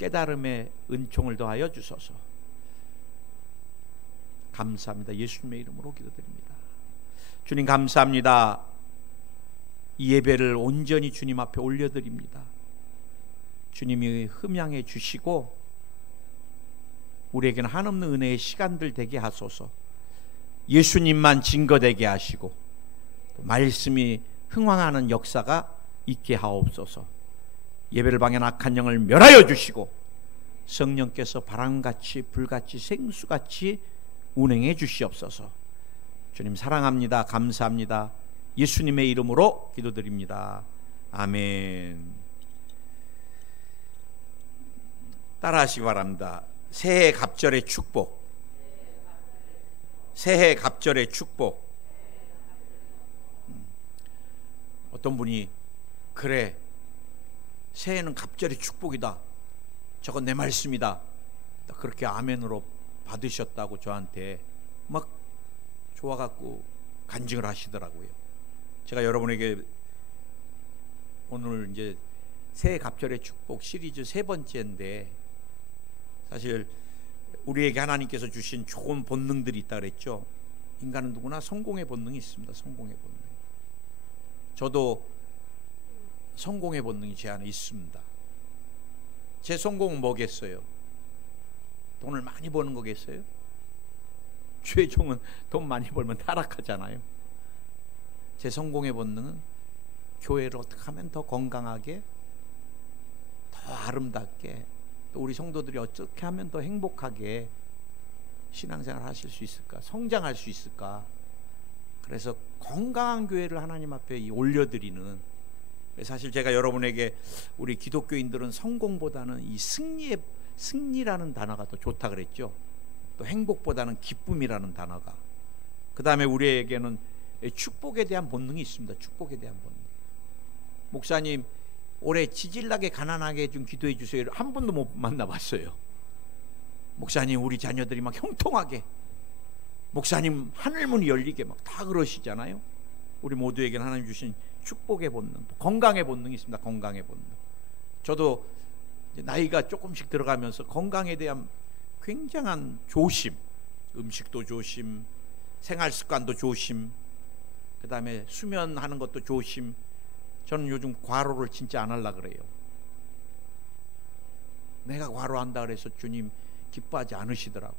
깨달음의 은총을 더하여 주소서. 감사합니다. 예수님의 이름으로 기도드립니다. 주님 감사합니다. 이 예배를 온전히 주님 앞에 올려드립니다. 주님이 흠양해 주시고 우리에게는 한없는 은혜의 시간들 되게 하소서. 예수님만 증거되게 하시고 말씀이 흥황하는 역사가 있게 하옵소서. 예배를 방해한 악한 영을 멸하여 주시고 성령께서 바람같이 불같이 생수같이 운행해 주시옵소서. 주님 사랑합니다. 감사합니다. 예수님의 이름으로 기도드립니다. 아멘. 따라하시기 바랍니다. 새해 갑절의 축복. 새해 갑절의 축복. 어떤 분이 그래 새해는 갑절의 축복이다, 저건 내 말씀이다, 그렇게 아멘으로 받으셨다고 저한테 막 좋아갖고 간증을 하시더라고요. 제가 여러분에게 오늘 이제 새해 갑절의 축복 시리즈 세 번째인데, 사실 우리에게 하나님께서 주신 좋은 본능들이 있다 그랬죠. 인간은 누구나 성공의 본능이 있습니다. 성공의 본능. 저도 성공의 본능이 제 안에 있습니다. 제 성공은 뭐겠어요? 돈을 많이 버는 거겠어요? 최종은 돈 많이 벌면 타락하잖아요. 제 성공의 본능은 교회를 어떻게 하면 더 건강하게, 더 아름답게, 또 우리 성도들이 어떻게 하면 더 행복하게 신앙생활 하실 수 있을까, 성장할 수 있을까. 그래서 건강한 교회를 하나님 앞에 올려드리는, 사실 제가 여러분에게 우리 기독교인들은 성공보다는 이 승리라는 단어가 더 좋다 그랬죠. 또 행복보다는 기쁨이라는 단어가. 그 다음에 우리에게는 축복에 대한 본능이 있습니다. 축복에 대한 본능. 목사님 올해 지질나게 가난하게 좀 기도해 주세요. 한 번도 못 만나봤어요. 목사님 우리 자녀들이 막 형통하게, 목사님 하늘문이 열리게, 막 다 그러시잖아요. 우리 모두에게는 하나님 주신 축복의 본능, 건강의 본능이 있습니다. 건강의 본능. 저도 나이가 조금씩 들어가면서 건강에 대한 굉장한 조심, 음식도 조심, 생활 습관도 조심, 그 다음에 수면하는 것도 조심. 저는 요즘 과로를 진짜 안 하려고 그래요. 내가 과로한다 그래서 주님 기뻐하지 않으시더라고.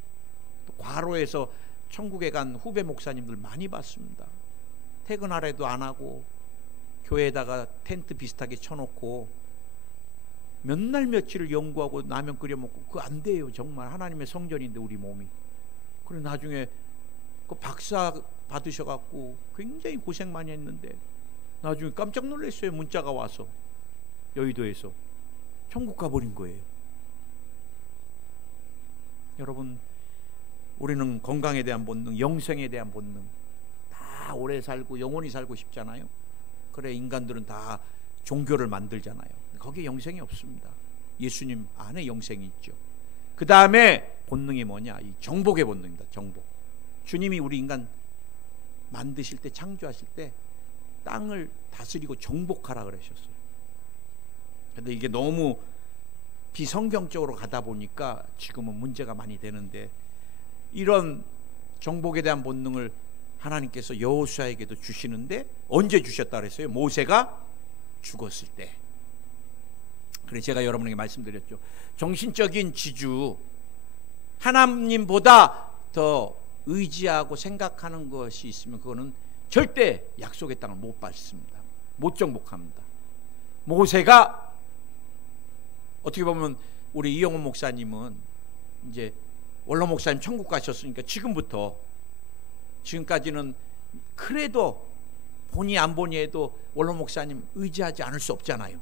또 과로해서 천국에 간 후배 목사님들 많이 봤습니다. 퇴근하래도 안 하고 교회에다가 텐트 비슷하게 쳐놓고 몇 날 며칠을 연구하고 라면 끓여 먹고, 그거 안 돼요. 정말 하나님의 성전인데 우리 몸이. 그래 나중에 그 박사 받으셔갖고 굉장히 고생 많이 했는데 나중에 깜짝 놀랐어요. 문자가 와서 여의도에서 천국 가버린 거예요. 여러분, 우리는 건강에 대한 본능, 영생에 대한 본능, 다 오래 살고 영원히 살고 싶잖아요. 그래 인간들은 다 종교를 만들잖아요. 거기에 영생이 없습니다. 예수님 안에 영생이 있죠. 그 다음에 본능이 뭐냐? 이 정복의 본능입니다. 정복. 주님이 우리 인간 만드실 때, 창조하실 때 땅을 다스리고 정복하라 그러셨어요. 근데 이게 너무 비성경적으로 가다 보니까 지금은 문제가 많이 되는데, 이런 정복에 대한 본능을 하나님께서 여호수아에게도 주시는데 언제 주셨다 그랬어요? 모세가 죽었을 때. 그래서 제가 여러분에게 말씀드렸죠. 정신적인 지주, 하나님보다 더 의지하고 생각하는 것이 있으면 그거는 절대 약속의 땅을 못 밟습니다. 못 정복합니다. 모세가 어떻게 보면 우리 이영훈 목사님은 이제 원로 목사님 천국 가셨으니까 지금까지는 그래도 보니 안 보니 해도 원로 목사님 의지하지 않을 수 없잖아요.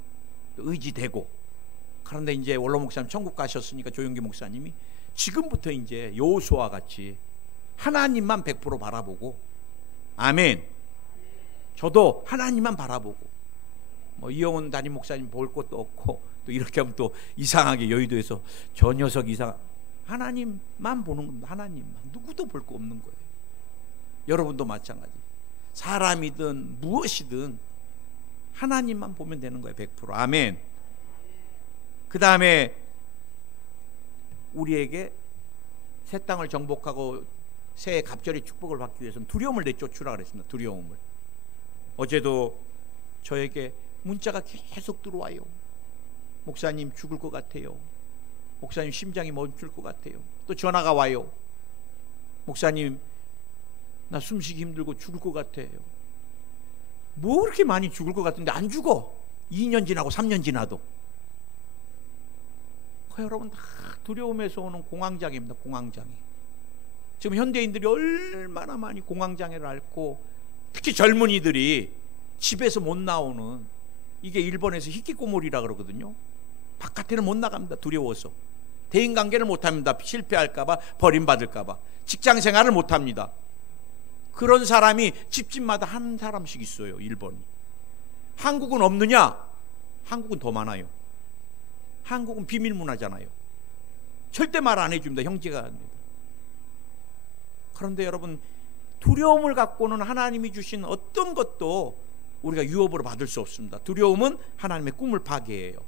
의지되고. 그런데 이제 원로 목사님 천국 가셨으니까 조용기 목사님이 지금부터 이제 여호수아와 같이 하나님만 100% 바라보고, 아멘. 저도 하나님만 바라보고, 뭐 이영훈 담임 목사님 볼 것도 없고, 또 이렇게 하면 또 이상하게 여의도에서 저 녀석 이상, 하나님만 보는 겁니다. 하나님만. 누구도 볼 거 없는 거예요. 여러분도 마찬가지. 사람이든 무엇이든 하나님만 보면 되는 거예요. 100%. 아멘. 그 다음에 우리에게 새 땅을 정복하고 새해 갑절의 축복을 받기 위해서는 두려움을 내쫓으라 그랬습니다. 두려움을. 어제도 저에게 문자가 계속 들어와요. 목사님 죽을 것 같아요. 목사님 심장이 멈출 것 같아요. 또 전화가 와요. 목사님 나 숨쉬기 힘들고 죽을 것 같아요. 뭐 그렇게 많이 죽을 것 같은데 안 죽어. 2년 지나고 3년 지나도. 여러분 다 두려움에서 오는 공황장애입니다. 공황장애. 지금 현대인들이 얼마나 많이 공황장애를 앓고, 특히 젊은이들이 집에서 못 나오는, 이게 일본에서 히키코모리라 그러거든요. 바깥에는 못 나갑니다. 두려워서. 대인관계를 못합니다. 실패할까봐, 버림받을까봐. 직장생활을 못합니다. 그런 사람이 집집마다 한 사람씩 있어요. 일본이. 한국은 없느냐? 한국은 더 많아요. 한국은 비밀 문화잖아요. 절대 말 안 해줍니다. 형제가 합니다. 그런데 여러분, 두려움을 갖고는 하나님이 주신 어떤 것도 우리가 유업으로 받을 수 없습니다. 두려움은 하나님의 꿈을 파괴해요.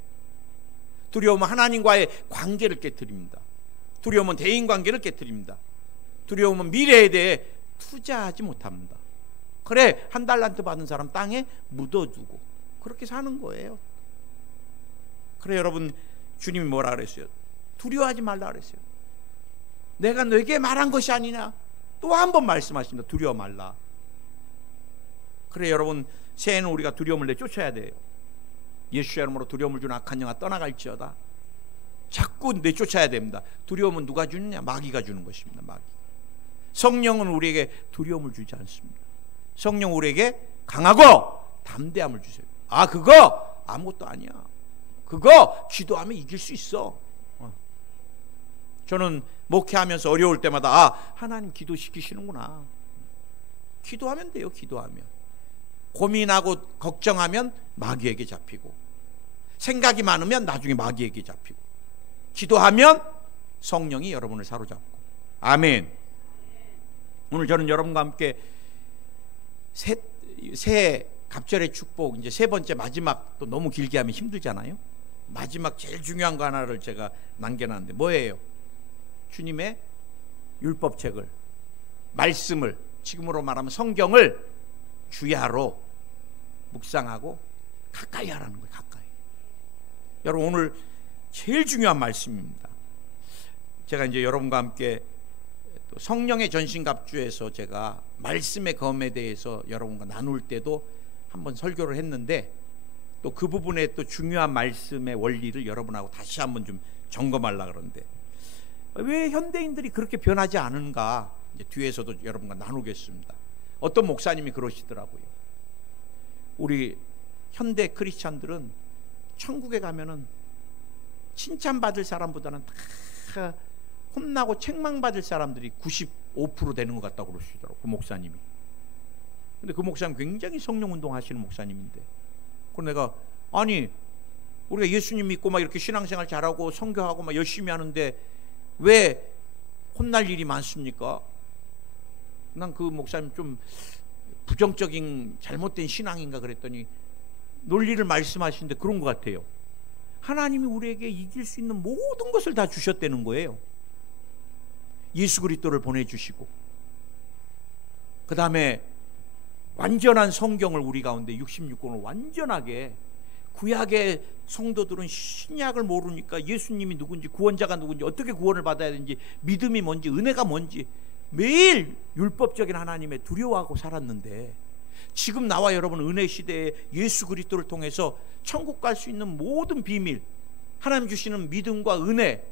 두려움은 하나님과의 관계를 깨뜨립니다. 두려움은 대인관계를 깨뜨립니다. 두려움은 미래에 대해 투자하지 못합니다. 그래, 한 달란트 받은 사람 땅에 묻어두고 그렇게 사는 거예요. 그래, 여러분, 주님이 뭐라 그랬어요? 두려워하지 말라 그랬어요. 내가 너에게 말한 것이 아니냐? 또 한 번 말씀하십니다. 두려워 말라. 그래, 여러분, 새해는 우리가 두려움을 내쫓아야 돼요. 예수의 이름으로 두려움을 주는 악한 영아 떠나갈지어다. 자꾸 내쫓아야 됩니다. 두려움은 누가 주느냐? 마귀가 주는 것입니다. 마귀. 성령은 우리에게 두려움을 주지 않습니다. 성령 우리에게 강하고 담대함을 주세요. 아, 그거 아무것도 아니야. 그거 기도하면 이길 수 있어. 저는 목회하면서 어려울 때마다 아, 하나님 기도시키시는구나. 기도하면 돼요. 기도하면. 고민하고 걱정하면 마귀에게 잡히고, 생각이 많으면 나중에 마귀에게 잡히고, 기도하면 성령이 여러분을 사로잡고. 아멘. 오늘 저는 여러분과 함께 새 갑절의 축복, 이제 세 번째 마지막, 또 너무 길게 하면 힘들잖아요. 마지막 제일 중요한 거 하나를 제가 남겨놨는데 뭐예요? 주님의 율법책을, 말씀을, 지금으로 말하면 성경을 주야로 묵상하고 가까이 하라는 거예요. 가까이. 여러분, 오늘 제일 중요한 말씀입니다. 제가 이제 여러분과 함께 또 성령의 전신갑주에서 제가 말씀의 검에 대해서 여러분과 나눌 때도 한번 설교를 했는데, 또 그 부분에 또 중요한 말씀의 원리를 여러분하고 다시 한번 좀 점검하려고 그러는데, 왜 현대인들이 그렇게 변하지 않은가, 이제 뒤에서도 여러분과 나누겠습니다. 어떤 목사님이 그러시더라고요. 우리 현대 크리스찬들은 천국에 가면은 칭찬받을 사람보다는 다 혼나고 책망받을 사람들이 95% 되는 것 같다고 그러시더라고요. 그 목사님이. 근데 그 목사님 굉장히 성령운동 하시는 목사님인데, 그래서 내가, 아니 우리가 예수님 믿고 막 이렇게 신앙생활 잘하고 선교하고 막 열심히 하는데 왜 혼날 일이 많습니까? 난 그 목사님 좀 부정적인 잘못된 신앙인가 그랬더니 논리를 말씀하시는데 그런 것 같아요. 하나님이 우리에게 이길 수 있는 모든 것을 다 주셨다는 거예요. 예수 그리스도를 보내주시고, 그 다음에 완전한 성경을 우리 가운데 66권을 완전하게, 구약의 성도들은 신약을 모르니까 예수님이 누군지, 구원자가 누군지, 어떻게 구원을 받아야 되는지, 믿음이 뭔지, 은혜가 뭔지 매일 율법적인 하나님에 두려워하고 살았는데, 지금 나와 여러분 은혜 시대에 예수 그리스도를 통해서 천국 갈 수 있는 모든 비밀, 하나님 주시는 믿음과 은혜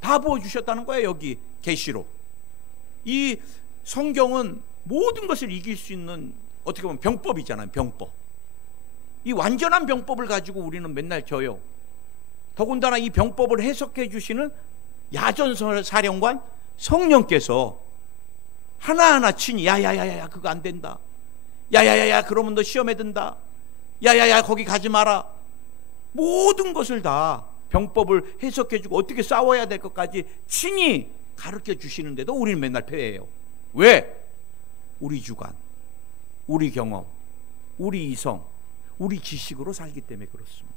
다 부어주셨다는 거예요. 여기 계시록. 이 성경은 모든 것을 이길 수 있는, 어떻게 보면 병법이잖아요. 병법. 이 완전한 병법을 가지고 우리는 맨날 져요. 더군다나 이 병법을 해석해 주시는 야전사령관 성령께서 하나하나 친히 야야야야 그거 안 된다, 야야야야 그러면 너 시험에 든다, 야야야 거기 가지 마라, 모든 것을 다 병법을 해석해 주고 어떻게 싸워야 될 것까지 친히 가르쳐 주시는데도 우리는 맨날 패해요. 왜? 우리 주관, 우리 경험, 우리 이성, 우리 지식으로 살기 때문에 그렇습니다.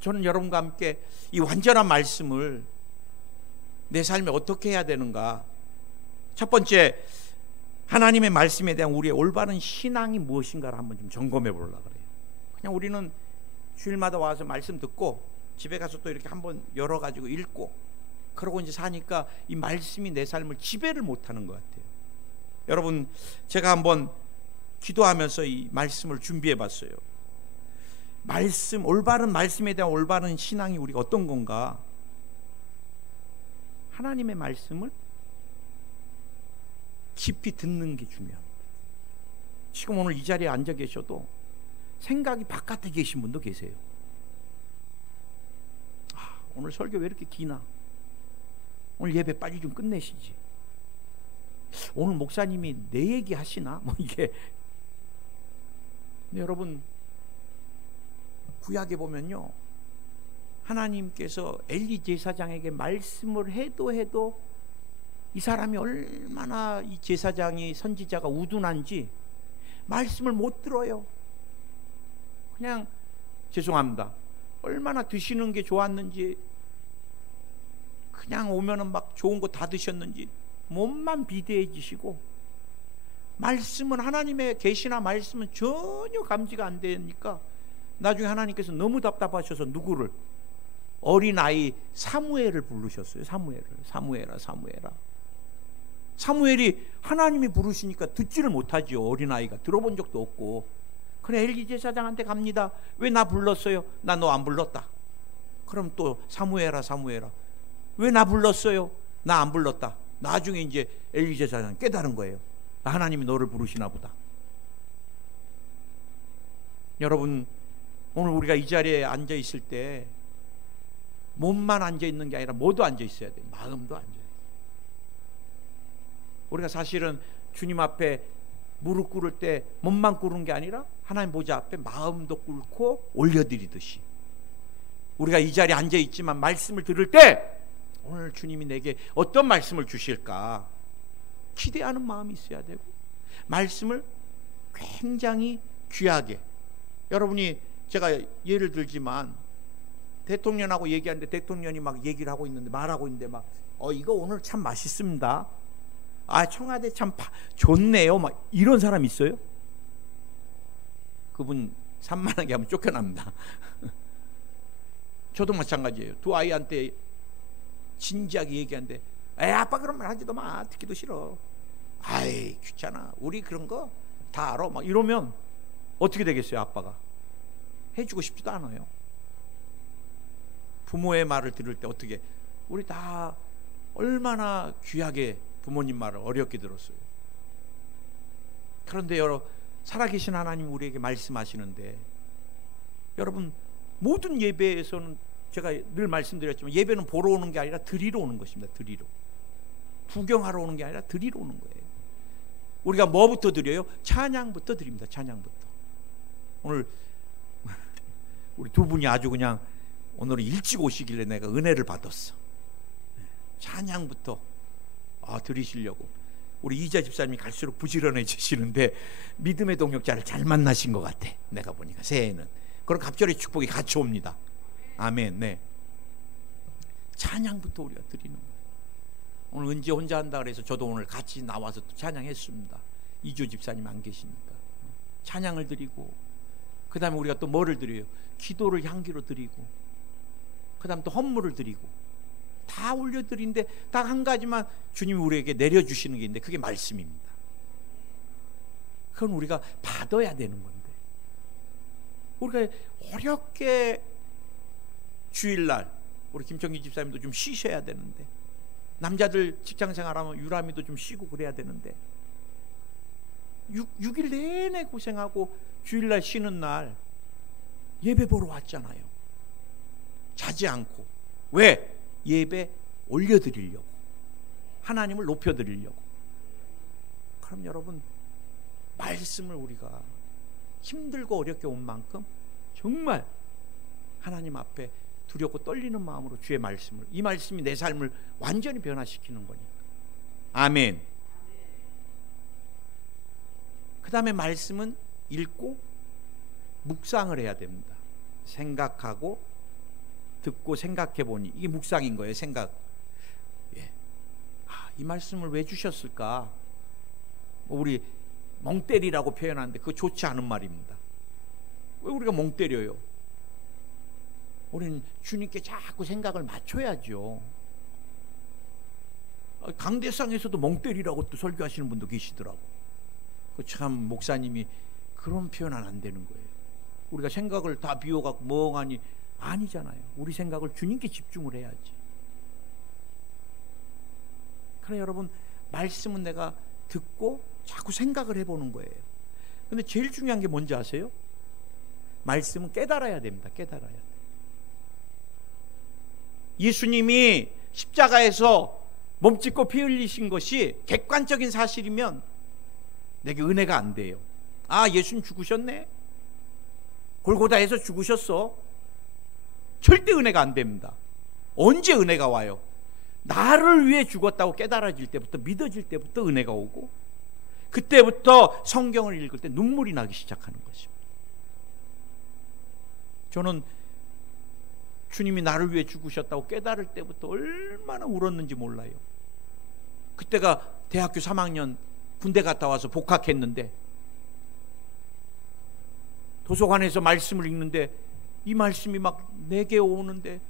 저는 여러분과 함께 이 완전한 말씀을 내 삶에 어떻게 해야 되는가. 첫 번째, 하나님의 말씀에 대한 우리의 올바른 신앙이 무엇인가를 한번 좀 점검해 보려고 그래요. 그냥 우리는 주일마다 와서 말씀 듣고 집에 가서 또 이렇게 한번 열어가지고 읽고 그러고 이제 사니까 이 말씀이 내 삶을 지배를 못하는 것 같아요. 여러분, 제가 한번 기도하면서 이 말씀을 준비해 봤어요. 말씀, 올바른 말씀에 대한 올바른 신앙이 우리가 어떤 건가. 하나님의 말씀을 깊이 듣는 게 중요합니다. 지금 오늘 이 자리에 앉아 계셔도 생각이 바깥에 계신 분도 계세요. 오늘 설교 왜 이렇게 기나? 오늘 예배 빨리 좀 끝내시지. 오늘 목사님이 내 얘기 하시나? 뭐 이게. 근데 여러분, 구약에 보면요, 하나님께서 엘리 제사장에게 말씀을 해도 이 사람이 얼마나 이 제사장이 선지자가 우둔한지 말씀을 못 들어요. 그냥 죄송합니다. 얼마나 드시는 게 좋았는지, 그냥 오면은 막 좋은 거 다 드셨는지 몸만 비대해지시고, 말씀은, 하나님의 계시나 말씀은 전혀 감지가 안 되니까 나중에 하나님께서 너무 답답하셔서 누구를, 어린아이 사무엘을 부르셨어요. 사무엘아. 사무엘이 하나님이 부르시니까 듣지를 못하지요. 어린아이가 들어본 적도 없고. 그래, 엘리 제사장한테 갑니다. 왜 나 불렀어요? 나 너 안 불렀다. 그럼 또 사무엘아 왜 나 불렀어요? 나 안 불렀다. 나중에 이제 엘리 제사장 깨달은 거예요. 하나님이 너를 부르시나 보다. 여러분, 오늘 우리가 이 자리에 앉아 있을 때 몸만 앉아 있는 게 아니라 뭐도 앉아 있어야 돼요. 마음도 앉아 있어요. 우리가 사실은 주님 앞에 무릎 꿇을 때 몸만 꿇은 게 아니라 하나님 보좌 앞에 마음도 꿇고 올려드리듯이, 우리가 이 자리에 앉아 있지만 말씀을 들을 때 오늘 주님이 내게 어떤 말씀을 주실까 기대하는 마음이 있어야 되고, 말씀을 굉장히 귀하게, 여러분이, 제가 예를 들지만 대통령하고 얘기하는데 대통령이 막 얘기를 하고 있는데, 말하고 있는데 막 이거 오늘 참 맛있습니다. 청와대 참 좋네요. 막 이런 사람 있어요? 그분 산만하게 하면 쫓겨납니다. 저도 마찬가지예요. 두 아이한테 진지하게 얘기하는데, 아빠 그런 말 하지도 마. 듣기도 싫어. 귀찮아. 우리 그런 거 다 알아. 막 이러면 어떻게 되겠어요? 아빠가 해주고 싶지도 않아요. 부모의 말을 들을 때 어떻게, 우리 다 얼마나 귀하게 부모님 말을 어렵게 들었어요. 그런데 살아계신 하나님 우리에게 말씀하시는데, 여러분, 모든 예배에서는 제가 늘 말씀드렸지만 예배는 보러 오는 게 아니라 드리러 오는 것입니다. 드리러. 구경하러 오는 게 아니라 드리러 오는 거예요. 우리가 뭐부터 드려요? 찬양부터 드립니다. 찬양부터. 오늘 우리 두 분이 아주 그냥 오늘은 일찍 오시길래 내가 은혜를 받았어. 찬양부터 드리시려고. 우리 이자 집사님이 갈수록 부지런해지시는데 믿음의 동역자를 잘 만나신 것 같아. 내가 보니까 새해에는 그런 갑절의 축복이 같이 옵니다. 아멘. 네. 찬양부터 우리가 드리는 거예요. 오늘 은지 혼자 한다 그래서 저도 오늘 같이 나와서 또 찬양했습니다. 이조 집사님 안 계시니까 찬양을 드리고, 그 다음에 우리가 또 뭐를 드려요? 기도를 향기로 드리고, 그 다음에 또 헌물을 드리고, 다 올려드리는데 딱 한 가지만 주님이 우리에게 내려주시는 게 있는데, 그게 말씀입니다. 그건 우리가 받아야 되는 건데, 우리가 어렵게 주일날 우리 김청기 집사님도 좀 쉬셔야 되는데, 남자들 직장생활하면 유람이도 좀 쉬고 그래야 되는데 6일 내내 고생하고 주일날 쉬는 날 예배 보러 왔잖아요. 자지 않고. 왜? 예배 올려드리려고, 하나님을 높여드리려고. 그럼 여러분, 말씀을 우리가 힘들고 어렵게 온 만큼 정말 하나님 앞에 두렵고 떨리는 마음으로 주의 말씀을, 이 말씀이 내 삶을 완전히 변화시키는 거니까. 아멘. 그 다음에 말씀은 읽고 묵상을 해야 됩니다. 생각하고 듣고 생각해 보니 이게 묵상인 거예요. 생각. 예. 이 말씀을 왜 주셨을까? 우리 멍 때리라고 표현하는데 그거 좋지 않은 말입니다. 왜 우리가 멍 때려요? 우리는 주님께 자꾸 생각을 맞춰야죠. 강대상에서도 멍 때리라고 또 설교하시는 분도 계시더라고. 참 목사님이 그런 표현은 안 되는 거예요. 우리가 생각을 다 비워갖고 멍하니 아니잖아요. 우리 생각을 주님께 집중을 해야지. 그래 여러분, 말씀은 내가 듣고 자꾸 생각을 해보는 거예요. 근데 제일 중요한 게 뭔지 아세요? 말씀은 깨달아야 됩니다. 깨달아야 돼요. 예수님이 십자가에서 몸짓고 피 흘리신 것이 객관적인 사실이면 내게 은혜가 안 돼요. 예수님 죽으셨네, 골고다에서 죽으셨어. 절대 은혜가 안 됩니다. 언제 은혜가 와요? 나를 위해 죽었다고 깨달아질 때부터, 믿어질 때부터 은혜가 오고, 그때부터 성경을 읽을 때 눈물이 나기 시작하는 것입니다. 저는 주님이 나를 위해 죽으셨다고 깨달을 때부터 얼마나 울었는지 몰라요. 그때가 대학교 3학년 군대 갔다 와서 복학했는데, 도서관에서 말씀을 읽는데 이 말씀이 막 내게 오는데,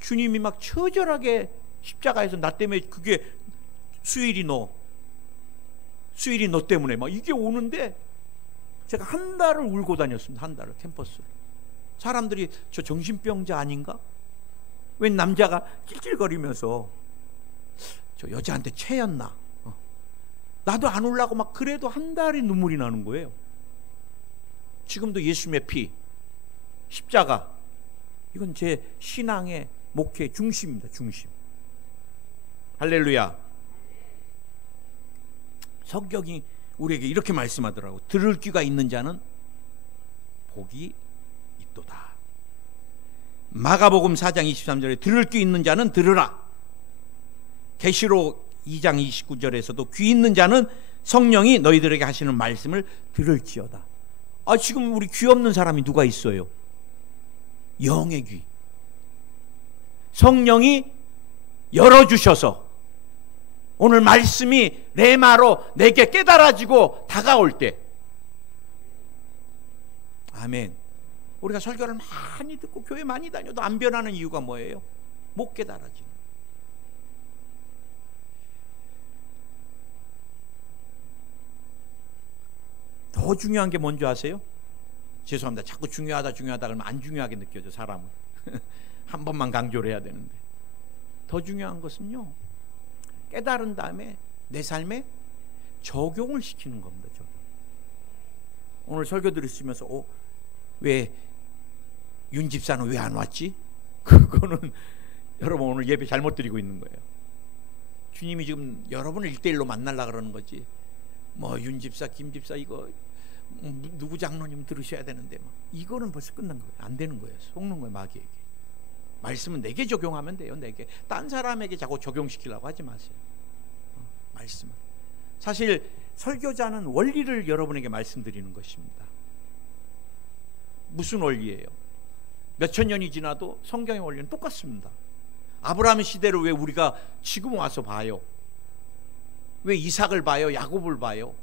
주님이 막 처절하게 십자가에서 나 때문에, 그게 수일이 너 때문에 막 이게 오는데, 제가 한 달을 울고 다녔습니다. 한 달을 캠퍼스를. 사람들이 저 정신병자 아닌가? 웬 남자가 낄낄거리면서 저 여자한테 채였나? 나도 안 울라고 막 그래도 한 달이 눈물이 나는 거예요. 지금도 예수님의 피, 십자가, 이건 제 신앙의 목회의 중심입니다. 중심. 할렐루야. 성경이 우리에게 이렇게 말씀하더라고. 들을 귀가 있는 자는 복이 있도다. 마가복음 4장 23절에 들을 귀 있는 자는 들으라. 계시록 2장 29절에서도 귀 있는 자는 성령이 너희들에게 하시는 말씀을 들을지어다. 지금 우리 귀 없는 사람이 누가 있어요? 영의 귀. 성령이 열어주셔서 오늘 말씀이 레마로 내게 깨달아지고 다가올 때, 아멘. 우리가 설교를 많이 듣고 교회 많이 다녀도 안 변하는 이유가 뭐예요? 못 깨달아지는. 더 중요한 게 뭔지 아세요? 죄송합니다. 자꾸 중요하다 그러면 안 중요하게 느껴져, 사람은. 한 번만 강조를 해야 되는데, 더 중요한 것은요, 깨달은 다음에 내 삶에 적용을 시키는 겁니다. 적용. 오늘 설교 들으시면서 왜 윤 집사는 왜 안 왔지? 그거는 여러분 오늘 예배 잘못 드리고 있는 거예요. 주님이 지금 여러분을 1대1로 만나려고 그러는 거지, 윤 집사, 김 집사 이거 누구 장로님 들으셔야 되는데 이거는 벌써 끝난 거예요. 안 되는 거예요. 속는 거예요, 마귀에게. 말씀은 내게 적용하면 돼요. 내게. 딴 사람에게 자꾸 적용시키려고 하지 마세요. 말씀은. 사실 설교자는 원리를 여러분에게 말씀드리는 것입니다. 무슨 원리예요? 몇천 년이 지나도 성경의 원리는 똑같습니다. 아브라함 시대를 왜 우리가 지금 와서 봐요? 왜 이삭을 봐요? 야곱을 봐요?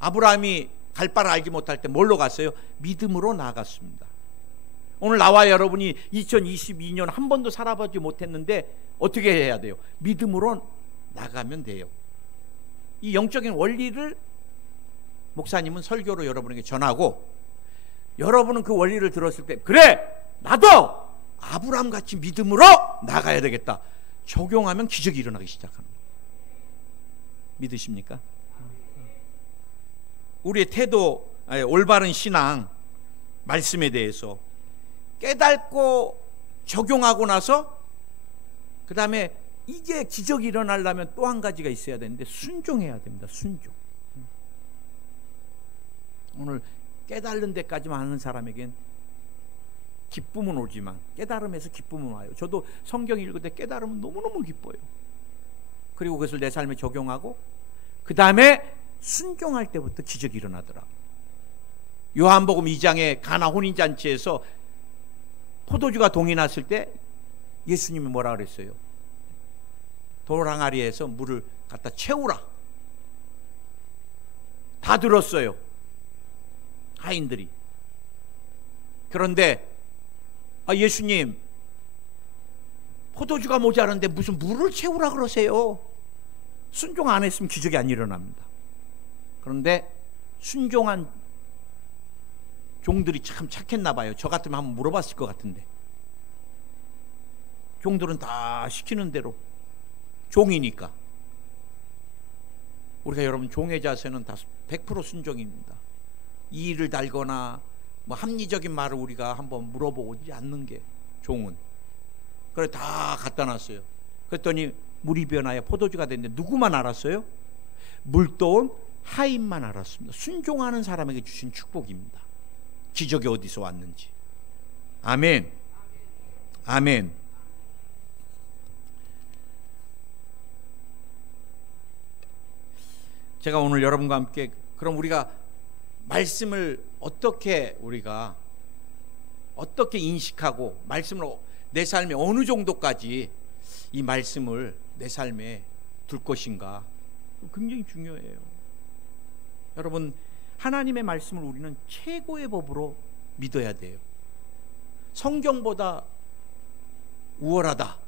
아브라함이 갈 바를 알지 못할 때 뭘로 갔어요? 믿음으로 나아갔습니다. 오늘 나와 여러분이 2022년 한 번도 살아보지 못했는데 어떻게 해야 돼요? 믿음으로 나가면 돼요. 이 영적인 원리를 목사님은 설교로 여러분에게 전하고, 여러분은 그 원리를 들었을 때, 그래, 나도 아브라함같이 믿음으로 나가야 되겠다, 적용하면 기적이 일어나기 시작합니다. 믿으십니까? 우리의 태도, 올바른 신앙, 말씀에 대해서 깨닫고 적용하고 나서 그 다음에 이게 기적이 일어나려면 또 한 가지가 있어야 되는데, 순종해야 됩니다. 순종. 오늘 깨달는 데까지만 하는 사람에겐 기쁨은 오지만, 깨달음에서 기쁨은 와요. 저도 성경 읽을 때 깨달으면 너무너무 기뻐요. 그리고 그것을 내 삶에 적용하고 그 다음에 순종할 때부터 기적이 일어나더라고요. 요한복음 2장의 가나 혼인잔치에서 포도주가 동이 났을 때 예수님이 뭐라 그랬어요? 돌항아리에서 물을 갖다 채우라. 다 들었어요, 하인들이. 그런데 예수님, 포도주가 모자란데 무슨 물을 채우라 그러세요? 순종 안 했으면 기적이 안 일어납니다. 그런데 순종한 종들이 참 착했나 봐요. 저 같으면 한번 물어봤을 것 같은데. 종들은 다 시키는 대로, 종이니까. 우리가 여러분 종의 자세는 다 100% 순종입니다. 이의를 달거나 뭐 합리적인 말을 우리가 한번 물어보지 않는 게 종은. 그래 다 갖다 놨어요. 그랬더니 물이 변하여 포도주가 됐는데 누구만 알았어요? 물도온 하인만 알았습니다. 순종하는 사람에게 주신 축복입니다. 기적이 어디서 왔는지. 아멘. 아멘. 제가 오늘 여러분과 함께, 그럼 우리가 말씀을 어떻게 인식하고 말씀을 내 삶에 어느 정도까지 이 말씀을 내 삶에 둘 것인가, 굉장히 중요해요. 여러분, 하나님의 말씀을 우리는 최고의 법으로 믿어야 돼요. 성경보다 우월하다,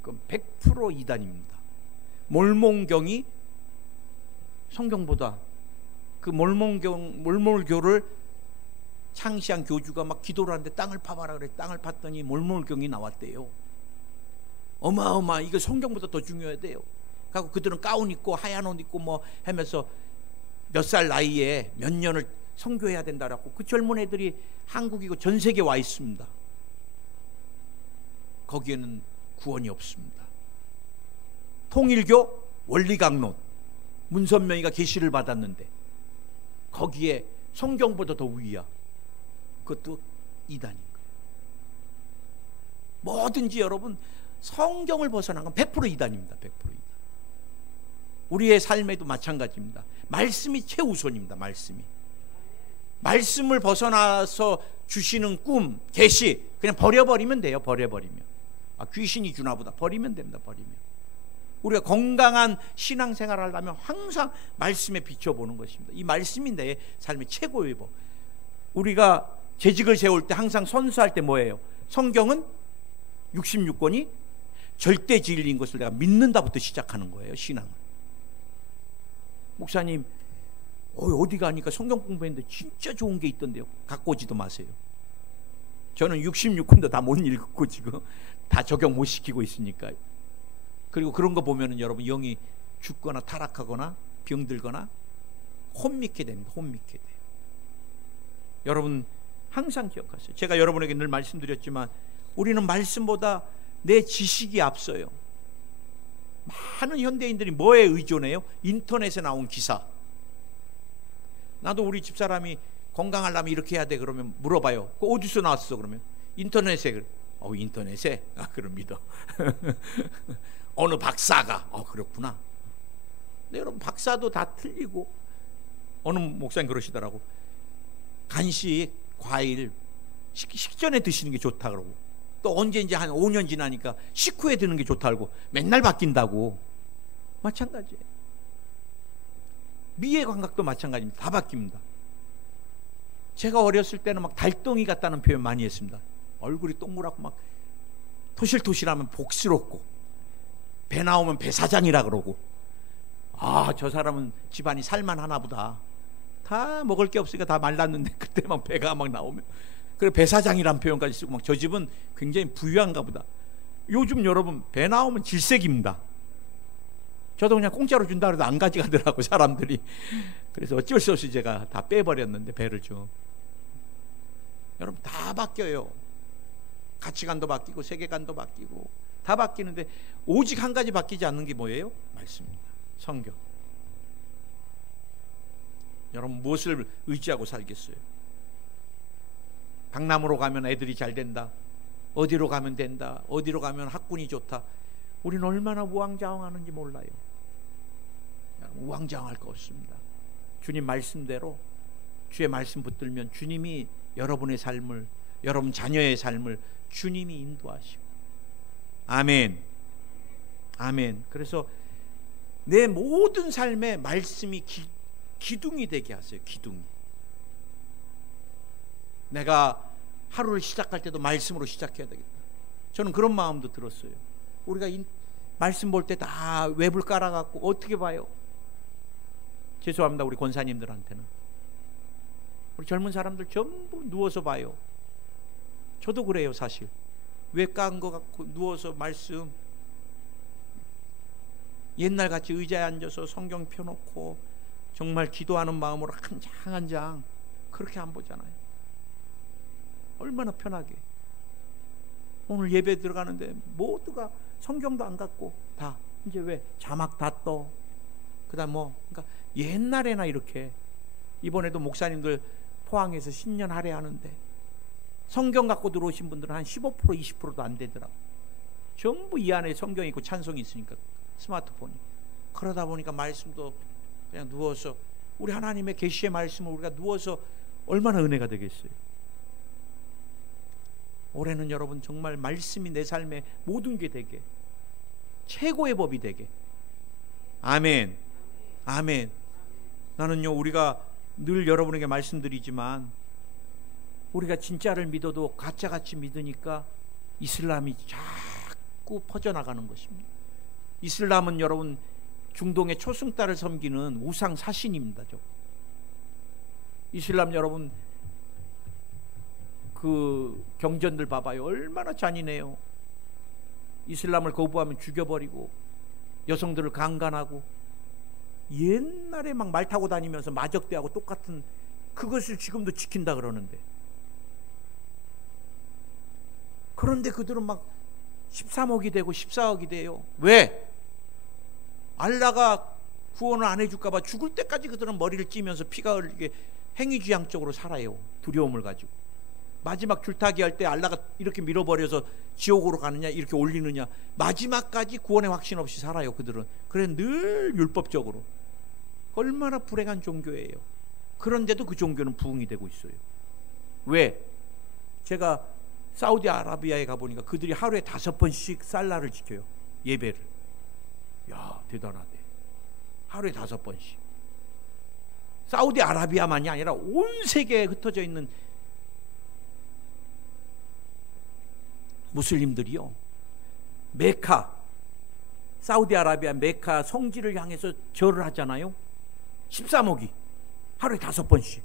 그럼 100% 이단입니다. 몰몬경이 성경보다, 그 몰몬교를 창시한 교주가 막 기도를 하는데 땅을 파봐라 그래. 땅을 팠더니 몰몬경이 나왔대요. 어마어마, 이거 성경보다 더 중요해요. 그리고 그들은 가운 입고 하얀 옷 입고 뭐 하면서 몇 살 나이에 몇 년을 선교해야 된다라고. 그 젊은 애들이 한국이고 전 세계에 와 있습니다. 거기에는 구원이 없습니다. 통일교 원리강론, 문선명이가 계시를 받았는데 거기에 성경보다 더 위야. 그것도 이단인 거예요. 뭐든지 여러분, 성경을 벗어난 건 100% 이단입니다. 100% 이단. 우리의 삶에도 마찬가지입니다. 말씀이 최우선입니다. 말씀을 벗어나서 주시는 꿈, 계시, 그냥 버려버리면 돼요. 버려버리면. 귀신이 주나 보다. 버리면 됩니다. 버리면. 우리가 건강한 신앙생활을 하려면 항상 말씀에 비춰보는 것입니다. 이 말씀이 내 삶의 최고의 법. 우리가 재직을 세울 때 항상 선수할 때 뭐예요? 성경은 66권이 절대 진리인 것을 내가 믿는다부터 시작하는 거예요. 신앙은. 목사님, 어디 가니까 성경 공부했는데 진짜 좋은 게 있던데요. 갖고 오지도 마세요. 저는 66권도 다 못 읽고 지금 다 적용 못 시키고 있으니까. 그리고 그런 거 보면은 여러분 영이 죽거나 타락하거나 병들거나 혼미케 됩니다. 혼미케 돼요. 여러분 항상 기억하세요. 제가 여러분에게 늘 말씀드렸지만 우리는 말씀보다 내 지식이 앞서요. 많은 현대인들이 뭐에 의존해요? 인터넷에 나온 기사. 나도 우리 집사람이 건강하려면 이렇게 해야 돼 그러면 물어봐요. 그거 어디서 나왔어? 그러면 인터넷에. 인터넷에? 그럼 믿어. 어느 박사가. 그렇구나. 근데 여러분 박사도 다 틀리고, 어느 목사님 그러시더라고. 간식, 과일 식전에 드시는 게 좋다 그러고, 또 언제 이제 한 5년 지나니까 식후에 드는 게 좋다 그러고, 맨날 바뀐다고. 마찬가지예요. 미의 감각도 마찬가지입니다. 다 바뀝니다. 제가 어렸을 때는 막 달덩이 같다는 표현 많이 했습니다. 얼굴이 동그랗고 막 토실토실하면 복스럽고, 배 나오면 배사장이라 그러고, 저 사람은 집안이 살만하나 보다. 다 먹을 게 없으니까 다 말랐는데 그때 막 배가 막 나오면, 그래 배사장이란 표현까지 쓰고 막 저 집은 굉장히 부유한가 보다. 요즘 여러분 배 나오면 질색입니다. 저도 그냥 공짜로 준다 해도 안 가져가더라고 사람들이. 그래서 어쩔 수 없이 제가 다 빼버렸는데, 배를 좀. 여러분 다 바뀌어요. 가치관도 바뀌고 세계관도 바뀌고 다 바뀌는데 오직 한 가지 바뀌지 않는 게 뭐예요? 말씀입니다. 성경. 여러분 무엇을 의지하고 살겠어요? 강남으로 가면 애들이 잘 된다, 어디로 가면 된다, 어디로 가면 학군이 좋다. 우리는 얼마나 우왕좌왕하는지 몰라요. 우왕좌왕할 거 없습니다. 주님 말씀대로 주의 말씀 붙들면 주님이 여러분의 삶을 여러분 자녀의 삶을 주님이 인도하시고. 아멘. 아멘. 그래서 내 모든 삶에 말씀이 기둥이 되게 하세요. 기둥이. 내가 하루를 시작할 때도 말씀으로 시작해야 되겠다. 저는 그런 마음도 들었어요. 우리가 말씀 볼 때 다 웹을 깔아갖고 어떻게 봐요? 죄송합니다, 우리 권사님들한테는. 우리 젊은 사람들 전부 누워서 봐요. 저도 그래요. 사실 웹 깐 거 갖고 누워서 말씀, 옛날같이 의자에 앉아서 성경 펴놓고 정말 기도하는 마음으로 한 장 한 장 그렇게 안 보잖아요. 얼마나 편하게. 오늘 예배 들어가는데 모두가 성경도 안 갖고 다 이제 왜 자막 다 떠. 그다음 그러니까 옛날에나 이렇게, 이번에도 목사님들 포항에서 신년 할애하는데 성경 갖고 들어오신 분들은 한 15% 20%도 안 되더라고. 전부 이 안에 성경이 있고 찬송이 있으니까, 스마트폰이. 그러다 보니까 말씀도 그냥 누워서, 우리 하나님의 계시의 말씀을 우리가 누워서 얼마나 은혜가 되겠어요. 올해는 여러분 정말 말씀이 내 삶의 모든 게 되게, 최고의 법이 되게. 아멘. 아멘. 나는요, 우리가 늘 여러분에게 말씀드리지만 우리가 진짜를 믿어도 가짜같이 믿으니까 이슬람이 자꾸 퍼져나가는 것입니다. 이슬람은 여러분 중동의 초승달을 섬기는 우상 사신입니다. 이슬람 여러분 그 경전들 봐봐요. 얼마나 잔인해요. 이슬람을 거부하면 죽여버리고 여성들을 강간하고, 옛날에 막 말 타고 다니면서 마적대하고 똑같은 그것을 지금도 지킨다 그러는데, 그런데 그들은 막 13억이 되고 14억이 돼요. 왜? 알라가 구원을 안 해줄까 봐 죽을 때까지 그들은 머리를 찌면서 피가 흘리게 행위지향적으로 살아요. 두려움을 가지고. 마지막 줄타기 할 때 알라가 이렇게 밀어버려서 지옥으로 가느냐 이렇게 올리느냐, 마지막까지 구원의 확신 없이 살아요. 그들은. 그래 늘 율법적으로. 얼마나 불행한 종교예요. 그런데도 그 종교는 부흥이 되고 있어요. 왜? 제가 사우디아라비아에 가보니까 그들이 하루에 5번씩 살라를 지켜요. 예배를. 야, 대단하대. 하루에 5번씩. 사우디아라비아만이 아니라 온 세계에 흩어져 있는 무슬림들이요, 메카, 사우디아라비아 메카 성지를 향해서 절을 하잖아요. 13억이 하루에 5번씩.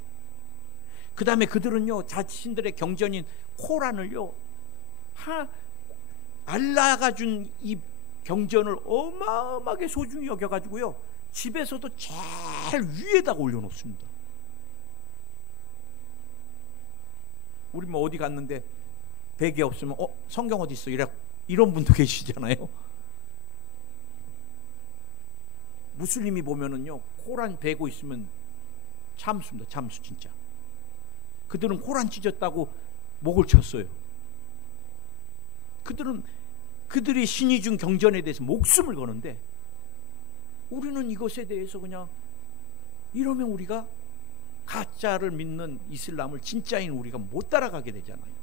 그 다음에 그들은요, 자신들의 경전인 코란을요, 알라가 준 이 경전을 어마어마하게 소중히 여겨가지고요, 집에서도 제일 위에다가 올려놓습니다. 우리 뭐 어디 갔는데 베개 없으면 성경 어디 있어? 이런 분도 계시잖아요. 무슬림이 보면은요, 코란 베고 있으면 참수입니다. 참수. 진짜 그들은 코란 찢었다고 목을 쳤어요. 그들이 신이 준 경전에 대해서 목숨을 거는데, 우리는 이것에 대해서 그냥, 이러면 우리가 가짜를 믿는 이슬람을 진짜인 우리가 못 따라가게 되잖아요.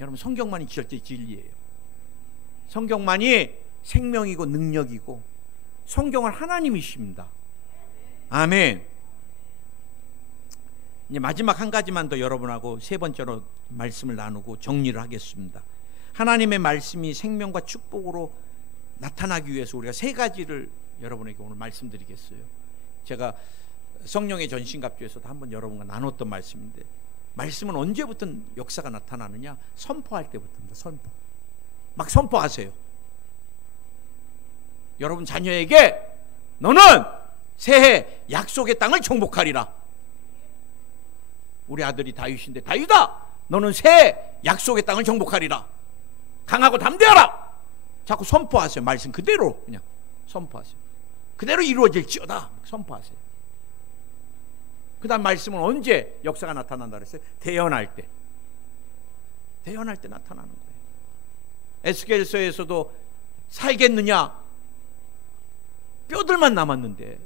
여러분, 성경만이 절대 진리예요. 성경만이 생명이고 능력이고, 성경은 하나님이십니다. 아멘. 이제 마지막 한 가지만 더 여러분하고 세 번째로 말씀을 나누고 정리를 하겠습니다. 하나님의 말씀이 생명과 축복으로 나타나기 위해서 우리가 세 가지를 여러분에게 오늘 말씀드리겠어요. 제가 성령의 전신갑주에서도 한번 여러분과 나눴던 말씀인데, 말씀은 언제부터 역사가 나타나느냐? 선포할 때부터입니다. 선포. 막 선포하세요. 여러분 자녀에게 너는 새해 약속의 땅을 정복하리라. 우리 아들이 다윗인데, 다윗아, 너는 새해 약속의 땅을 정복하리라. 강하고 담대하라. 자꾸 선포하세요. 말씀 그대로 그냥 선포하세요. 그대로 이루어질지어다. 선포하세요. 그 다음 말씀은 언제 역사가 나타난다 그랬어요? 대연할 때. 대연할 때 나타나는 거예요. 에스겔서에서도 살겠느냐? 뼈들만 남았는데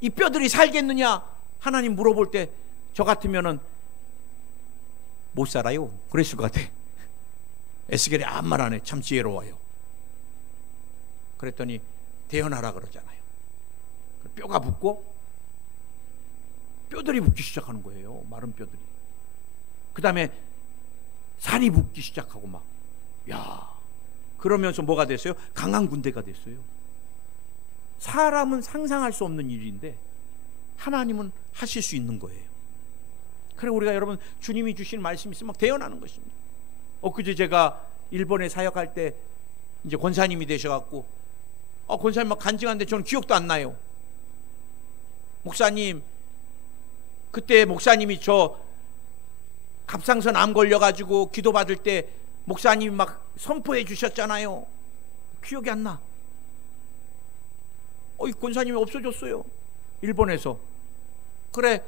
이 뼈들이 살겠느냐? 하나님 물어볼 때 저 같으면은 못 살아요. 그랬을 것 같아. 에스겔이 아무 말 안 해. 참 지혜로워요. 그랬더니 대언하라 그러잖아요. 뼈가 붙고 뼈들이 붙기 시작하는 거예요. 마른 뼈들이. 그 다음에 살이 붙기 시작하고 막, 야, 그러면서 뭐가 됐어요? 강한 군대가 됐어요. 사람은 상상할 수 없는 일인데 하나님은 하실 수 있는 거예요. 그래 우리가 여러분 주님이 주신 말씀이 있으면 막 대언하는 것입니다. 엊그제 제가 일본에 사역할 때 이제 권사님이 되셔갖고 권사님 막 간증하는데 저는 기억도 안 나요. 목사님, 그때 목사님이 저 갑상선 암 걸려가지고 기도받을 때 목사님이 막 선포해 주셨잖아요. 기억이 안 나. 이 권사님이 없어졌어요. 일본에서. 그래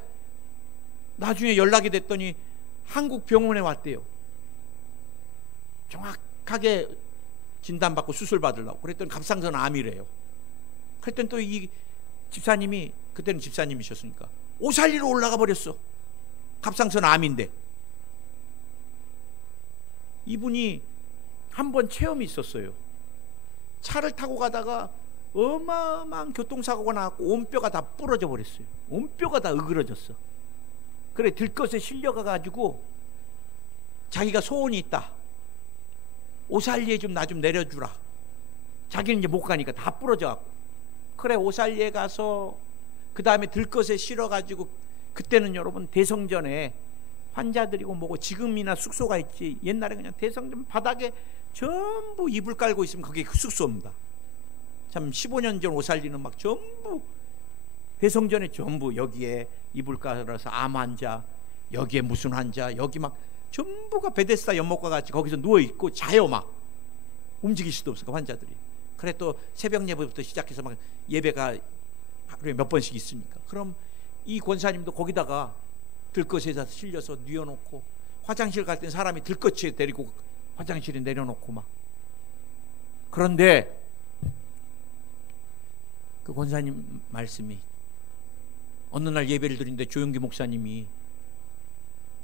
나중에 연락이 됐더니 한국 병원에 왔대요. 정확하게 진단받고 수술 받으려고. 그랬더니 갑상선 암이래요. 그랬더니 또 이 집사님이, 그때는 집사님이셨으니까 오살리로 올라가 버렸어. 갑상선 암인데. 이분이 한번 체험이 있었어요. 차를 타고 가다가 어마어마한 교통사고가 나고 온 뼈가 다 부러져 버렸어요. 온 뼈가 다 으그러졌어. 그래 들것에 실려가 가지고 자기가 소원이 있다. 오살리에 좀 나 좀 내려주라. 자기는 이제 못 가니까 다 부러져 갖고. 그래 오살리에 가서 그 다음에 들것에 실어 가지고, 그때는 여러분 대성전에 환자들이고 뭐고, 지금이나 숙소가 있지 옛날에 그냥 대성전 바닥에 전부 이불 깔고 있으면 그게 숙소입니다. 참 15년 전 오살리는 막 전부 대성전에 전부 여기에 이불 깔아서 암 환자, 여기에 무슨 환자, 여기 막 전부가 베데스다 연못과 같이 거기서 누워있고 자요. 막 움직일 수도 없으니까 환자들이. 그래 또 새벽 예배부터 시작해서 막 예배가 하루에 몇 번씩 있으니까. 그럼 이 권사님도 거기다가 들것에다 실려서 뉘어놓고, 화장실 갈 땐 사람이 들것에 데리고 화장실에 내려놓고 막. 그런데 그 권사님 말씀이, 어느 날 예배를 드리는데 조용기 목사님이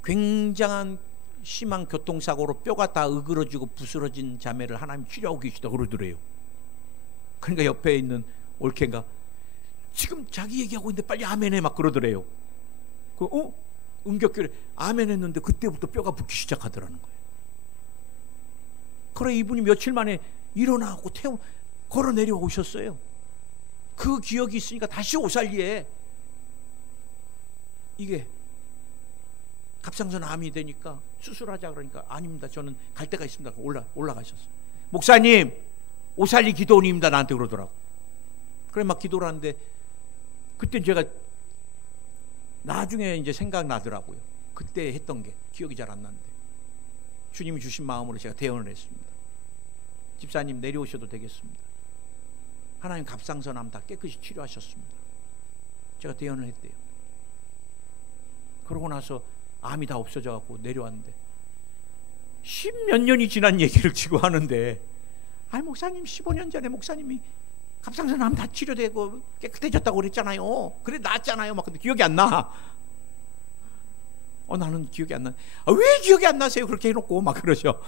굉장한 심한 교통사고로 뼈가 다 으그러지고 부스러진 자매를 하나님 치료하고 계시다 그러더래요. 그러니까 옆에 있는 올케가 지금 자기 얘기하고 있는데 빨리 아멘해 막 그러더래요. 응격결에 아멘 했는데 그때부터 뼈가 붓기 시작하더라는 거예요. 그래 이분이 며칠 만에 일어나고 걸어 내려오셨어요. 그 기억이 있으니까 다시 오살리에 이게 갑상선 암이 되니까 수술하자 그러니까 아닙니다. 저는 갈 데가 있습니다. 올라가셨어요. 목사님 오살리 기도원입니다. 나한테 그러더라고. 그래 막 기도를 하는데 그때 제가 나중에 이제 생각나더라고요. 그때 했던 게 기억이 잘 안 나는데 주님이 주신 마음으로 제가 대언을 했습니다. 집사님 내려오셔도 되겠습니다. 하나님 갑상선 암 다 깨끗이 치료하셨습니다. 제가 대언을 했대요. 그러고 나서 암이 다 없어져 갖고 내려왔는데 10몇 년이 지난 얘기를 지금 하는데, 아니 목사님 15년 전에 목사님이 갑상선 암 다 치료되고 깨끗해졌다고 그랬잖아요. 그래 낫잖아요. 막 근데 기억이 안 나. 나는 기억이 안 나. 왜 기억이 안 나세요? 그렇게 해놓고 막 그러죠.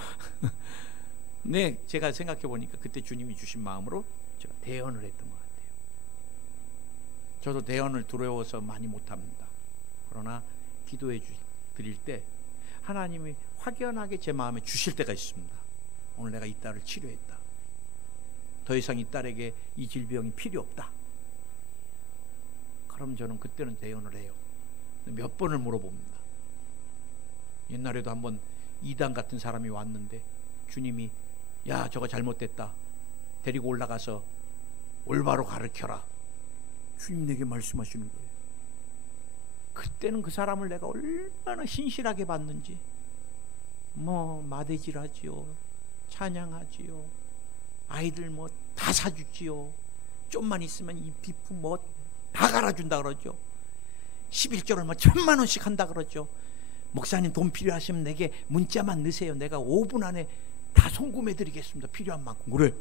네, 제가 생각해 보니까 그때 주님이 주신 마음으로 제가 대언을 했던 것 같아요. 저도 대언을 두려워서 많이 못합니다. 그러나 기도해 드릴 때 하나님이 확연하게 제 마음에 주실 때가 있습니다. 오늘 내가 이 딸을 치료했다. 더 이상 이 딸에게 이 질병이 필요 없다. 그럼 저는 그때는 대언을 해요. 몇 번을 물어봅니다. 옛날에도 한번 이단 같은 사람이 왔는데 주님이 야 저거 잘못됐다. 데리고 올라가서 올바로 가르쳐라. 주님 내게 말씀하시는 거예요. 그때는 그 사람을 내가 얼마나 신실하게 봤는지, 뭐 마대질하지요, 찬양하지요, 아이들 뭐 다 사주지요, 좀만 있으면 이 비품 뭐 다 갈아준다 그러죠. 11조를 뭐 1,000만 원씩 한다 그러죠. 목사님 돈 필요하시면 내게 문자만 넣으세요. 내가 5분 안에 다 송금해 드리겠습니다. 필요한 만큼. 그래.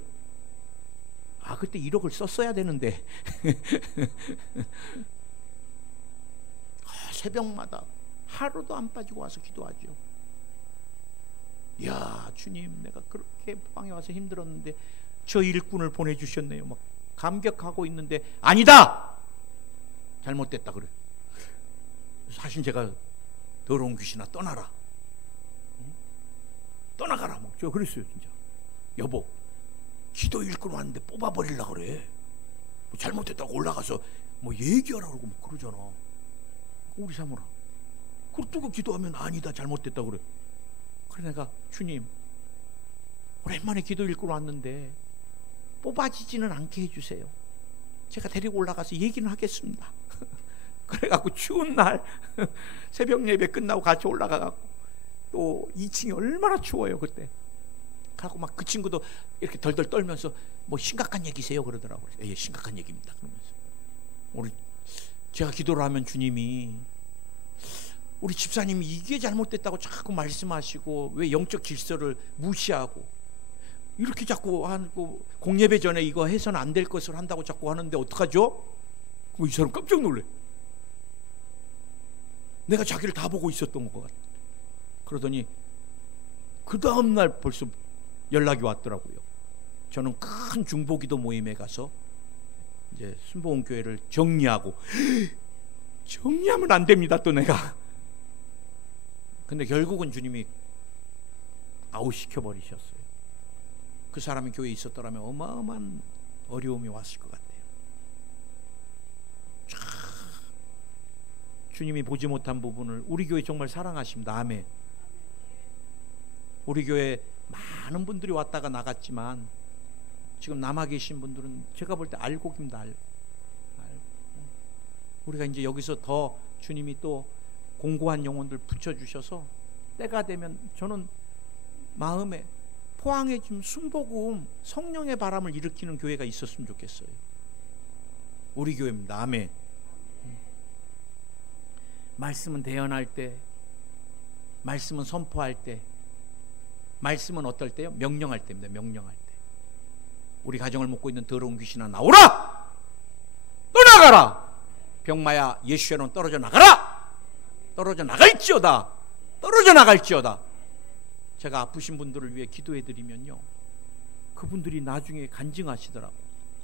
그때 1억을 썼어야 되는데 새벽마다 하루도 안 빠지고 와서 기도하죠. 야 주님, 내가 그렇게 포항에 와서 힘들었는데 저 일꾼을 보내주셨네요. 막 감격하고 있는데 아니다, 잘못됐다 그래. 사실 제가 더러운 귀신아 떠나라, 떠나가라 막 저 그랬어요. 진짜 여보, 기도 일꾼 왔는데 뽑아버리려 그래. 뭐 잘못됐다고 올라가서 뭐 얘기하라고 그러고 막 그러잖아. 우리 사모라 그렇다고 기도하면 아니다, 잘못됐다 그래. 그래 내가 주님, 오랜만에 기도 일꾼 왔는데 뽑아지지는 않게 해주세요. 제가 데리고 올라가서 얘기는 하겠습니다. 그래갖고 추운 날 새벽 예배 끝나고 같이 올라가갖고 또 2층이 얼마나 추워요 그때. 그래갖고 막 그 친구도 이렇게 덜덜 떨면서 뭐 심각한 얘기세요 그러더라고요. 예, 심각한 얘기입니다 그러면서. 우리 제가 기도를 하면 주님이, 우리 집사님이 이게 잘못됐다고 자꾸 말씀하시고 왜 영적 질서를 무시하고 이렇게 자꾸 하고 공예배 전에 이거 해서는 안 될 것을 한다고 자꾸 하는데 어떡하죠? 이 사람 깜짝 놀래. 내가 자기를 다 보고 있었던 것 같아. 그러더니 그 다음날 벌써 연락이 왔더라고요. 저는 큰 중보기도 모임에 가서 이제 순복음교회를 정리하고, 정리하면 안 됩니다 또 내가. 근데 결국은 주님이 아웃시켜버리셨어요. 그 사람이 교회에 있었더라면 어마어마한 어려움이 왔을 것 같아요. 주님이 보지 못한 부분을 우리 교회 정말 사랑하십니다. 아멘. 우리 교회 많은 분들이 왔다가 나갔지만 지금 남아 계신 분들은 제가 볼 때 알고 계십니다. 알고. 우리가 이제 여기서 더 주님이 또 공고한 영혼들 붙여주셔서 때가 되면 저는 마음에 포항에 좀 순복음 성령의 바람을 일으키는 교회가 있었으면 좋겠어요. 우리 교회입니다. 아멘. 말씀은 대언할 때, 말씀은 선포할 때, 말씀은 어떨 때요? 명령할 때입니다. 명령할 때. 우리 가정을 먹고 있는 더러운 귀신아 나오라! 떠나가라! 병마야 예수야는 떨어져 나가라! 떨어져 나갈지어다! 떨어져 나갈지어다! 제가 아프신 분들을 위해 기도해드리면요, 그분들이 나중에 간증하시더라고.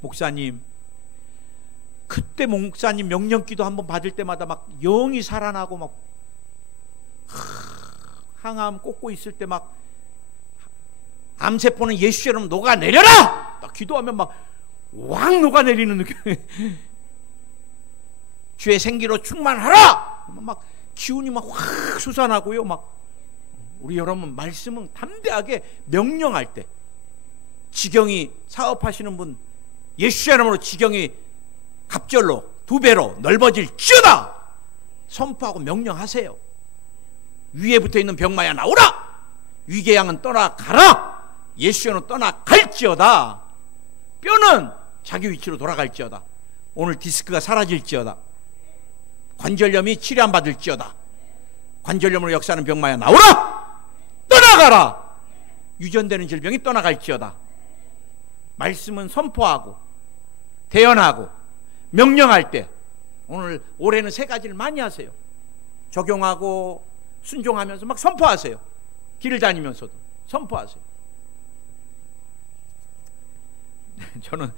목사님, 그때 목사님 명령기도 한번 받을 때마다 막 영이 살아나고 막 항암 꽂고 있을 때 막 암세포는 예수처럼 녹아내려라! 딱 기도하면 막 왕 녹아내리는 느낌. 주의 생기로 충만하라! 막 기운이 막 확 솟아나고요. 막 우리 여러분 말씀은 담대하게 명령할 때, 지경이 사업하시는 분 예수의 이름으로 지경이 갑절로 2배로 넓어질지어다 선포하고 명령하세요. 위에 붙어있는 병마야 나오라! 위궤양은 떠나가라! 예수는 떠나갈지어다. 뼈는 자기 위치로 돌아갈지어다. 오늘 디스크가 사라질지어다. 관절염이 치료 안 받을지어다. 관절염으로 역사하는 병마야 나오라! 떠나가라! 유전되는 질병이 떠나갈지어다. 말씀은 선포하고 대언하고 명령할 때, 오늘 올해는 3가지를 많이 하세요. 적용하고 순종하면서 막 선포하세요. 길을 다니면서도 선포하세요. 저는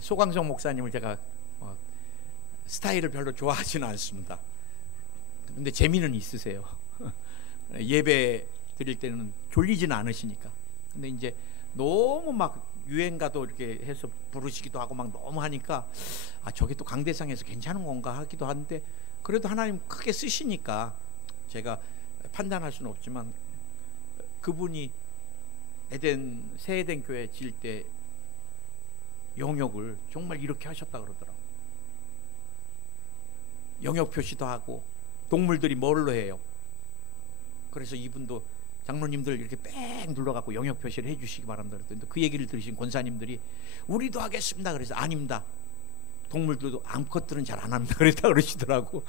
소광성 목사님을 제가 스타일을 별로 좋아하지는 않습니다. 근데 재미는 있으세요. 예배 드릴 때는 졸리지는 않으시니까. 근데 이제 너무 막 유행가도 이렇게 해서 부르시기도 하고 막 너무 하니까 아, 저게 또 강대상에서 괜찮은 건가 하기도 하는데, 그래도 하나님 크게 쓰시니까 제가 판단할 수는 없지만, 그분이 새 에덴 교회 지을 때 영역을 정말 이렇게 하셨다 그러더라고요. 영역 표시도 하고 동물들이 뭘로 해요? 그래서 이분도 장로님들 이렇게 빽 눌러갖고 영역 표시를 해주시기 바랍니다 그랬더니, 그 얘기를 들으신 권사님들이 우리도 하겠습니다. 그래서 아닙니다. 동물들도 암컷들은 잘 안 합니다. 그랬다 그러시더라고.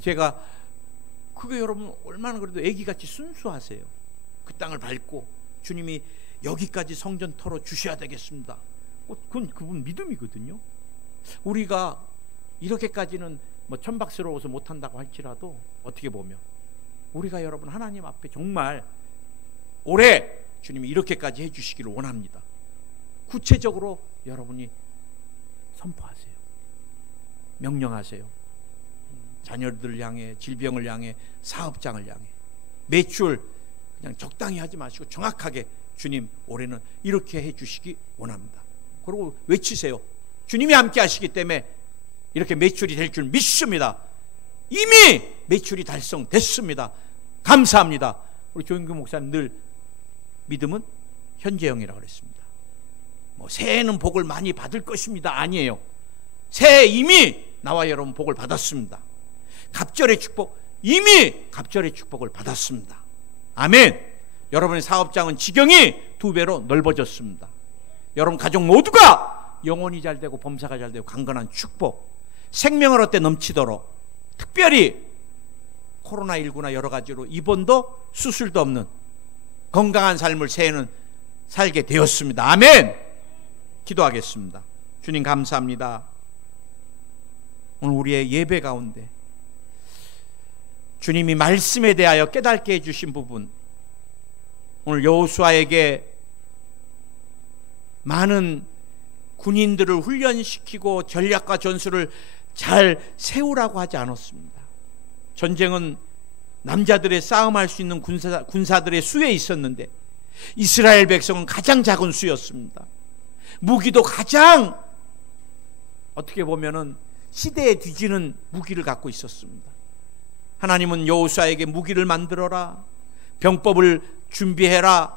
제가 그게 여러분 얼마나 그래도 애기같이 순수하세요. 그 땅을 밟고 주님이 여기까지 성전 털어 주셔야 되겠습니다. 그건 그분 믿음이거든요. 우리가 이렇게까지는 뭐 천박스러워서 못한다고 할지라도 어떻게 보면 우리가 여러분 하나님 앞에 정말 올해 주님이 이렇게까지 해주시기를 원합니다. 구체적으로 여러분이 선포하세요. 명령하세요. 자녀들 향해, 질병을 향해, 사업장을 향해, 매출 그냥 적당히 하지 마시고 정확하게 주님 올해는 이렇게 해주시기 원합니다. 그리고 외치세요. 주님이 함께 하시기 때문에 이렇게 매출이 될 줄 믿습니다. 이미 매출이 달성됐습니다. 감사합니다. 우리 조영규 목사님 늘 믿음은 현재형이라고 그랬습니다. 뭐 새해는 복을 많이 받을 것입니다. 아니에요. 새해 이미 나와 여러분 복을 받았습니다. 갑절의 축복, 이미 갑절의 축복을 받았습니다. 아멘. 여러분의 사업장은 지경이 2배로 넓어졌습니다. 여러분 가족 모두가 영혼이 잘 되고 범사가 잘 되고 강건한 축복, 생명을 얻되 넘치도록, 특별히 코로나19나 여러 가지로 입원도 수술도 없는 건강한 삶을 새해는 살게 되었습니다. 아멘. 기도하겠습니다. 주님 감사합니다. 오늘 우리의 예배 가운데 주님이 말씀에 대하여 깨닫게 해주신 부분, 오늘 여호수아에게 많은 군인들을 훈련시키고 전략과 전술을 잘 세우라고 하지 않았습니다. 전쟁은 남자들의 싸움할 수 있는 군사들의 수에 있었는데 이스라엘 백성은 가장 작은 수였습니다. 무기도 가장 어떻게 보면은 시대에 뒤지는 무기를 갖고 있었습니다. 하나님은 여호수아에게 무기를 만들어라, 병법을 준비해라,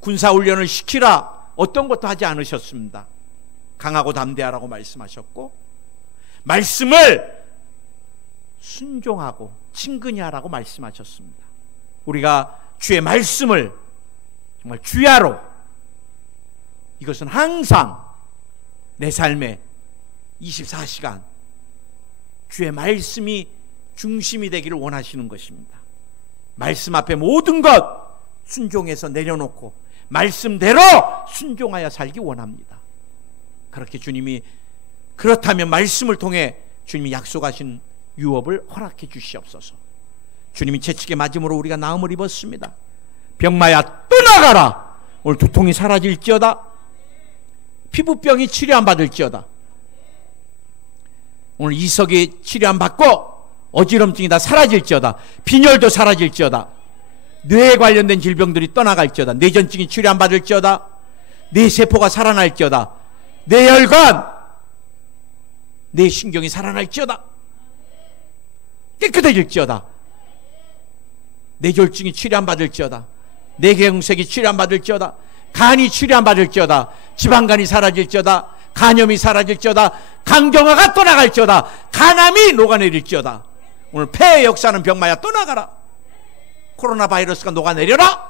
군사훈련을 시키라, 어떤 것도 하지 않으셨습니다. 강하고 담대하라고 말씀하셨고, 말씀을 순종하고 친근히 하라고 말씀하셨습니다. 우리가 주의 말씀을 정말 주야로, 이것은 항상 내 삶에 24시간 주의 말씀이 중심이 되기를 원하시는 것입니다. 말씀 앞에 모든 것 순종해서 내려놓고 말씀대로 순종하여 살기 원합니다. 그렇게 주님이, 그렇다면 말씀을 통해 주님이 약속하신 유업을 허락해 주시옵소서. 주님이 채찍에 맞음으로 우리가 나음을 입었습니다. 병마야 떠나가라. 오늘 두통이 사라질지어다. 피부병이 치료 안 받을지어다. 오늘 이석이 치료 안 받고 어지럼증이 다 사라질지어다. 빈혈도 사라질지어다. 뇌에 관련된 질병들이 떠나갈지어다. 뇌전증이 치료 안 받을지어다. 뇌세포가 살아날지어다. 뇌혈관, 뇌신경이 살아날지어다. 깨끗해질지어다. 뇌졸중이 치료 안 받을지어다. 뇌경색이 치료 안 받을지어다. 간이 치료 안 받을지어다. 지방간이 사라질지어다. 간염이 사라질지어다. 간경화가 떠나갈지어다. 간암이 녹아내릴지어다. 오늘 폐의 역사는 병마야 떠나가라. 코로나 바이러스가 녹아내려라.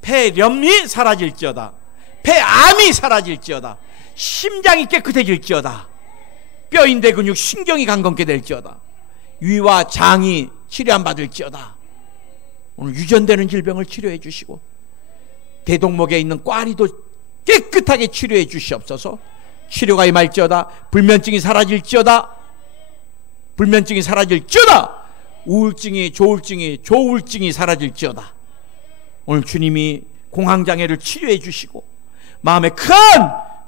폐렴이 사라질지어다. 폐암이 사라질지어다. 심장이 깨끗해질지어다. 뼈인대 근육 신경이 강건케 될지어다. 위와 장이 치료 안 받을지어다. 오늘 유전되는 질병을 치료해 주시고 대동목에 있는 꽈리도 깨끗하게 치료해 주시옵소서. 치료가 임할지어다. 불면증이 사라질지어다. 불면증이 사라질지어다. 우울증이 조울증이 사라질지어다. 오늘 주님이 공황장애를 치료해 주시고 마음에 큰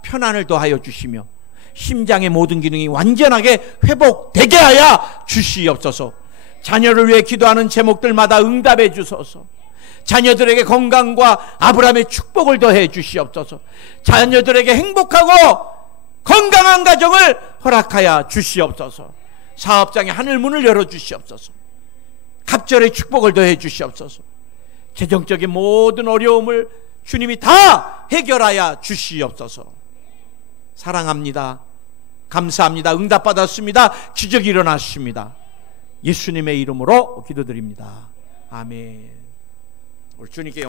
편안을 더하여 주시며 심장의 모든 기능이 완전하게 회복되게 하여 주시옵소서. 자녀를 위해 기도하는 제목들마다 응답해 주소서. 자녀들에게 건강과 아브라함의 축복을 더해 주시옵소서. 자녀들에게 행복하고 건강한 가정을 허락하여 주시옵소서. 사업장의 하늘문을 열어주시옵소서. 갑절의 축복을 더해 주시옵소서. 재정적인 모든 어려움을 주님이 다 해결하여 주시옵소서. 사랑합니다. 감사합니다. 응답받았습니다. 기적이 일어났습니다. 예수님의 이름으로 기도드립니다. 아멘. 우리 주님께